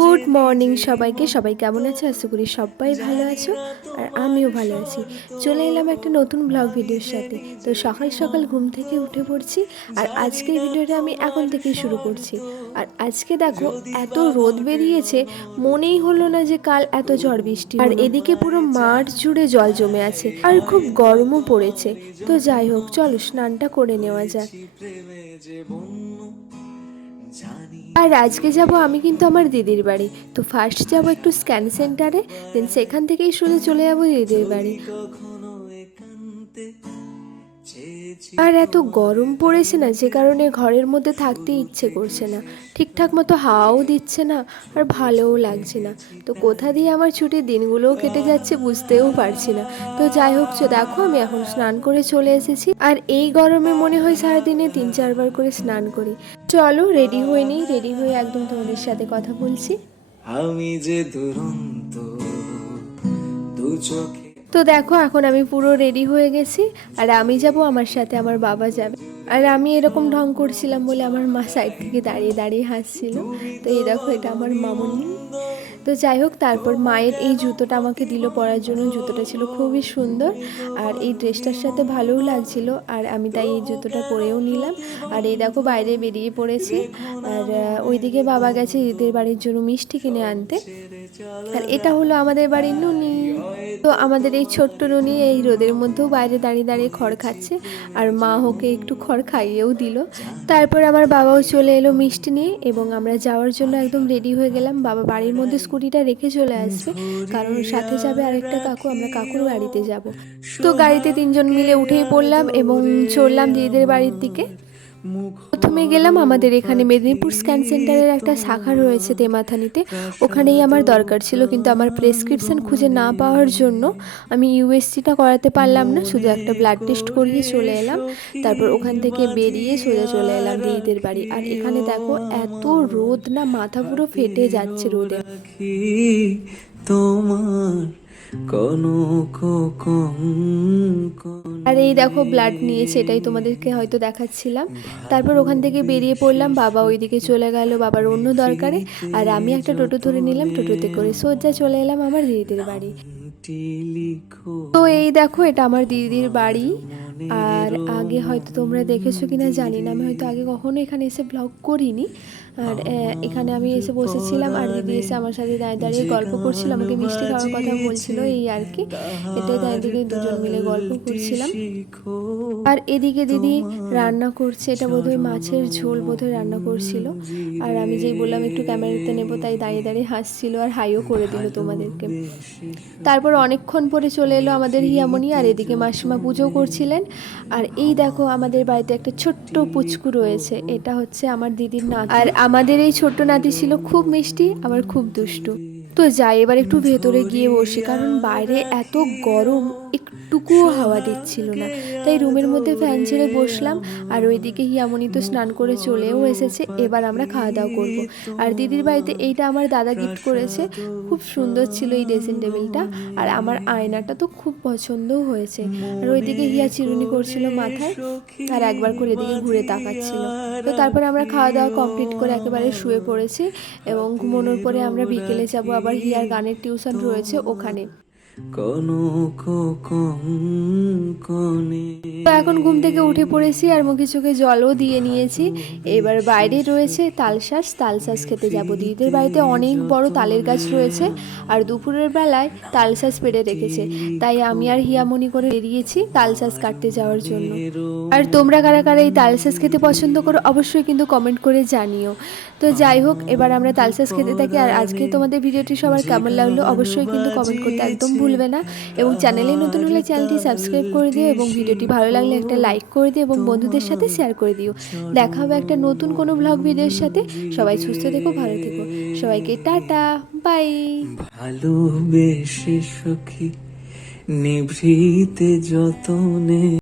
Good morning সবাইকে। সবাই কেমন আছে? আশা করি সবাই ভালো আছো, আর আমিও ভালো আছি। চলে এলাম একটা নতুন ব্লগ ভিডিওর সাথে। তো সকাল সকাল ঘুম থেকে উঠে পড়ছি, আর আজকের ভিডিওটা আমি এখন থেকেই শুরু করছি। আর আজকে দেখো এত রোদ বেরিয়েছে, মনেই হলো না যে কাল এত ঝড় বৃষ্টি। আর এদিকে পুরো মাঠ জুড়ে জল জমে আছে, আর খুব গরমও পড়েছে। তো যাই হোক, চলো স্নানটা করে নেওয়া যাক। আর আজকে যাব আমি কিন্তু আমার দিদির বাড়ি। তো ফার্স্ট যাব একটু স্ক্যান সেন্টারে, দেন সেখান থেকেই সোজা চলে যাবো দিদির বাড়ি। আর এত গরম পড়েছে না, যে কারণে ঘরের মধ্যে থাকতে ইচ্ছে করছে না, ঠিকঠাক মতো হাওয়াও দিচ্ছে না, আর ভালোও লাগছে না। তো কোথা দিয়ে আমার ছুটির দিনগুলোও কেটে যাচ্ছে বুঝতেও পারছি না। তো যাই হোক, দেখো আমি এখন স্নান করে চলে এসেছি। আর এই গরমে মনে হয় সারাদিনে 3-4 বার করে স্নান করি। চলো রেডি হয়ে নিই, রেডি হয়ে একদম তোমাদের সাথে কথা বলছি। আমি যে দুরন্ত দু চোখে। তো দেখো এখন আমি পুরো রেডি হয়ে গেছি, আর আমি যাব, আমার সাথে আমার বাবা যাবে। আর আমি এরকম ঢং করছিলাম বলে আমার মা সাইড থেকে দাঁড়িয়ে দাঁড়িয়ে হাসছিল। তো এই দেখো, এটা আমার মামুনি। তো যাই হোক, তারপর মায়ের এই জুতোটা আমাকে দিল পরার জন্য। জুতোটা ছিল খুবই সুন্দর, আর এই ড্রেসটার সাথে ভালোও লাগছিল, আর আমি তাই এই জুতোটা পরেও নিলাম। আর এই দেখো বাইরে বেরিয়ে পড়েছি। আর ওইদিকে বাবা গেছে দিদির বাড়ির জন্য মিষ্টি কিনে আনতে। আর এটা হলো আমাদের বাড়ির নুনি। তো আমাদের এই ছোট্ট নুনি এই রোদের মধ্যেও বাইরে দাঁড়িয়ে দাঁড়িয়ে খড় খাচ্ছে, আর মা ওকে একটু খড় খাইয়েও দিল। তারপর আমার বাবাও চলে এলো মিষ্টি নিয়ে, এবং আমরা যাওয়ার জন্য একদম রেডি হয়ে গেলাম। বাবা বাড়ির মধ্যে স্কুটিটা রেখে চলে আসবে, কারণ সাথে যাবে আরেকটা কাকু, আমরা কাকুর গাড়িতে যাব। তো গাড়িতে 3জন মিলে উঠেই পড়লাম এবং চললাম দিদিদের বাড়ির দিকে। প্রথমে গেলাম আমাদের এখানে মেদিনীপুর স্ক্যান সেন্টারের একটা শাখা রয়েছে তেমাথানিতে, ওখানেই আমার দরকার ছিল। কিন্তু আমার প্রেসক্রিপশন খুঁজে না পাওয়ার জন্য আমি ইউএসজিটা করাতে পারলাম না, শুধু একটা ব্লাড টেস্ট করিয়ে চলে এলাম। তারপর ওখান থেকে বেরিয়ে সোজা চলে এলাম দিদিদের বাড়ি। আর এখানে দেখো এত রোদ না, মাথা পুরো ফেটে যাচ্ছে রোদে। তোমার আর এই দেখো ব্লাড নিয়েছে, এটাই তোমাদেরকে হয়তো দেখাচ্ছিলাম। তারপর ওখান থেকে বেরিয়ে পড়লাম, বাবা ওইদিকে চলে গেল বাবার অন্য দরকারে, আর আমি একটা টোটো ধরে নিলাম, টোটোতে করে সোজা চলে এলাম আমার দিদিদের বাড়ি। তো এই দেখো, এটা আমার দিদির বাড়ি। আর আগে হয়তো তোমরা দেখেছো কিনা জানি না, আমি হয়তো আগে কখনো এখানে এসে ব্লগ করিনি। আর এখানে আমি এসে বসেছিলাম, আর দিদি এসে আমার সাথে দাঁড়িয়ে দাঁড়িয়ে গল্প করছিল, আমাকে মিষ্টি খাওয়ার কথা বলছিল, এই আর কি। এটাই দাঁড়িয়ে দিকে দুজন মিলে গল্প করছিলাম। আর এদিকে দিদি রান্না করছে, এটা বোধহয় মাছের ঝোল বোধহয় রান্না করছিল। আর আমি যেই বললাম একটু ক্যামেরাতে নেবো, তাই দাঁড়িয়ে দাঁড়িয়ে হাসছিল, আর হাইও করে দিল তোমাদেরকে। তারপর অনেকক্ষণ পরে চলে এলো আমাদের হিয়ামণি, আর এদিকে মাসিমা পুজো করছিলেন। আর এই দেখো আমাদের বাড়িতে একটা ছোট্ট পুচকু রয়েছে, এটা হচ্ছে আমার দিদির নাতি। আর আমাদের এই ছোট্ট নাতি ছিল খুব মিষ্টি, আবার খুব দুষ্টু। তো যাই এবার একটু ভেতরে গিয়ে বসি, কারণ বাইরে এত গরম, একটুকুও হাওয়া দিচ্ছিল না। তাই রুমের মধ্যে ফ্যান ছেড়ে বসলাম। আর ওইদিকে হিয়ামণি তো স্নান করে চলেও এসেছে, এবার আমরা খাওয়া দাওয়া করব। আর দিদির বাড়িতে এইটা আমার দাদা গিফট করেছে, খুব সুন্দর ছিল এই ড্রেসিং টেবিলটা। আর আমার আয়নাটা তো খুব পছন্দও হয়েছে। আর ওইদিকে হিয়া চিরুনি করছিল মাথায়, আর একবার করে এদিকে ঘুরে তাকাচ্ছিল। তো তারপরে আমরা খাওয়া দাওয়া কমপ্লিট করে একেবারে শুয়ে পড়েছি, এবং ঘুমানোর পরে আমরা বিকেলে যাব আবার হিয়ার গানের টিউশন রয়েছে ওখানে। তো এখন ঘুম থেকে উঠে পড়েছি, আর মুখে চোখে জলও দিয়ে নিয়েছি। এবার বাইরে রয়েছে তালশাঁস খেতে যাব। দিদিদের বাড়িতে অনেক বড় তালের গাছ রয়েছে, আর দুপুরের বেলায় তালশাঁস পেড়ে রেখেছে, তাই আমি আর হিয়ামণি করে বেরিয়েছি তালশাঁস কাটতে যাওয়ার জন্য। আর তোমরা কারা কারা এই তালশাঁস খেতে পছন্দ করো অবশ্যই কিন্তু কমেন্ট করে জানিও। তো যাই হোক, এবার আমরা তালশাঁস খেতে থাকি। আর আজকে তোমাদের ভিডিওটি সবার কেমন লাগলো অবশ্যই কিন্তু কমেন্ট করতে একদম ভুলবে না, এবং চ্যানেলে নতুন হলে চ্যানেলটি সাবস্ক্রাইব করে দিও, এবং ভিডিওটি ভালো লাগলে একটা লাইক করে দিও, এবং বন্ধুদের সাথে শেয়ার করে দিও। দেখা হবে একটা নতুন কোনো ব্লগ ভিডিওর সাথে। সবাই সুস্থ থেকো, ভালো থেকো, সবাইকে টাটা, বাই। ভালোবেসে সখী নিভৃতে যতনে।